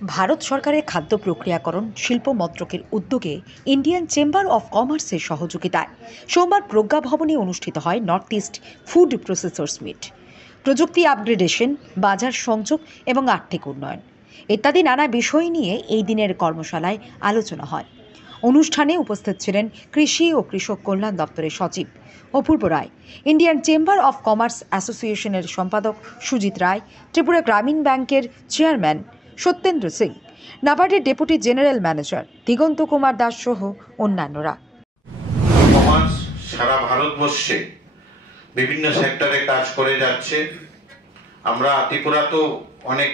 ভারত সরকারের খাদ্য প্রক্রিয়াকরণ শিল্প মন্ত্রকের উদ্যোগে ইন্ডিয়ান চেম্বার অফ কমার্সের সহযোগিতায় সোমবার প্রজ্ঞা ভবনে অনুষ্ঠিত হয় north east food processors meet. প্রযুক্তি আপগ্রেডেশন, বাজার সংযোগ এবং আর্থিক উন্নয়ন ইত্যাদি নানা বিষয় নিয়ে এই দিনের কর্মশালায় আলোচনা হয়। অনুষ্ঠানে উপস্থিত ছিলেন কৃষি ও কৃষক কল্যাণ দপ্তরের সচিব Apurba Roy, Indian Chamber of Commerce অ্যাসোসিয়েশনের সম্পাদক সুজিত রায়, ত্রিপুরা গ্রামীণ ব্যাংকের চেয়ারম্যান সত্যেন্দ্র সিং, নাবার্ডের deputy general manager Diganta Kumar Das সহ অন্যান্যরা। কমার্স সারা ভারতবর্ষে বিভিন্ন সেক্টরে কাজ করে যাচ্ছে। আমরা ত্রিপুরা তো অনেক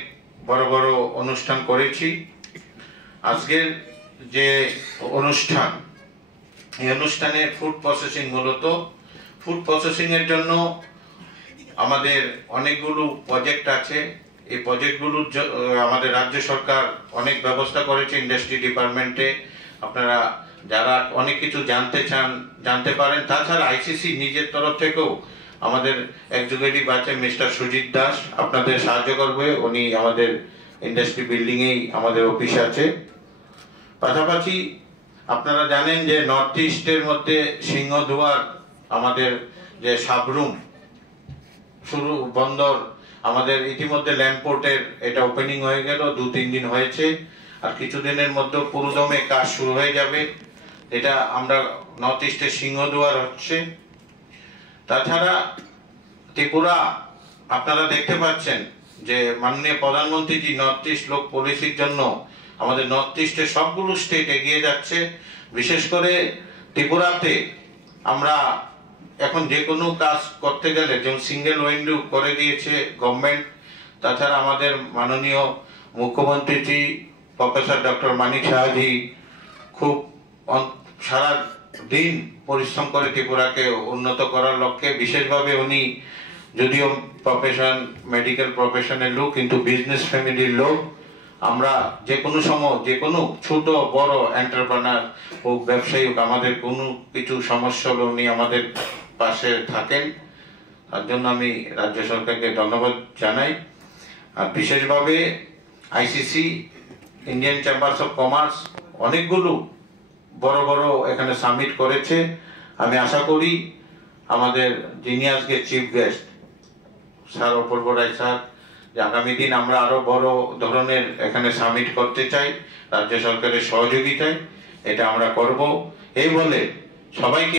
বড় বড় অনুষ্ঠান করেছি। আজকের যে অনুষ্ঠান, এই অনুষ্ঠানে ফুড প্রসেসিং, মূলত ফুড প্রসেসিং এর জন্য আমাদের অনেকগুলো প্রজেক্ট আছে। এই প্রজেক্টগুলো আমাদের রাজ্য সরকার অনেক ব্যবস্থা করেছে ইন্ডাস্ট্রি ডিপার্টমেন্টে। আপনারা যারা অনেক কিছু জানতে চান জানতে পারেন। তাছাড়া আইসিসি নিজের তরফ থেকেও আমাদের এক্সিকিউটিভ আছে মিস্টার সুজিত দাস, আপনাদের সাহায্য করবে। উনি আমাদের ইন্ডাস্ট্রি বিল্ডিং এই আমাদের অফিস আছে। পাশাপাশি আপনারা জানেন যে নর্থ ইস্টের মধ্যে সিংহদুয়ার আমাদের যে সাবরুম শুরু বন্দর, আমাদের ইতিমধ্যে ল্যান্ডপোর্টের এটা ওপেনিং হয়ে গেল, 2-3 দিন হয়েছে। আর কিছুদিনের মধ্যে পুরোদমে কাজ শুরু হয়ে যাবে। এটা আমরা নর্থ ইস্টের সিংহদুয়ার হচ্ছে। তাছাড়া ত্রিপুরা আপনারা দেখতে পাচ্ছেন যে মাননীয় প্রধানমন্ত্রীজি নর্থ ইস্ট লোক পলিসির জন্য আমাদের নর্থ ইস্টের সবগুলো স্টেট এগিয়ে যাচ্ছে। বিশেষ করে ত্রিপুরাতে আমরা এখন যে কোনো কাজ করতে গেলে যেমন সিঙ্গেল উইন্ডো করে দিয়েছে গভর্নমেন্ট। তাছাড়া আমাদের মাননীয় মুখ্যমন্ত্রীজি প্রফেসর ডক্টর মানিক সাহাজি খুব সারা দিন পরিশ্রম করে ত্রিপুরাকে উন্নত করার লক্ষ্যে। বিশেষভাবে উনি যদিও প্রফেশন মেডিকেল প্রফেশনের লোক, কিন্তু বিজনেস ফ্যামিলির লোক। আমরা যে কোনো সময় যে কোনো ছোট বড় এন্টারপ্রেনার হোক, ব্যবসায়ী হোক, আমাদের কোনো কিছু সমস্যা হলে উনি আমাদের পাশে থাকেন। তার জন্য আমি রাজ্য সরকারকে ধন্যবাদ জানাই। আর বিশেষভাবে ICC, Indian chambers of commerce অনেকগুলো বড় বড় এখানে সামিট করেছে। আমি আশা করি আমাদের যিনি আজকে চিফ গেস্ট স্যার অপূর্ব রায় স্যার, যে আগামী দিন আমরা আরো বড় ধরনের এখানে সামিট করতে চাই রাজ্য সরকারের সহযোগিতায়। এটা আমরা করব। এই বলে সবাইকে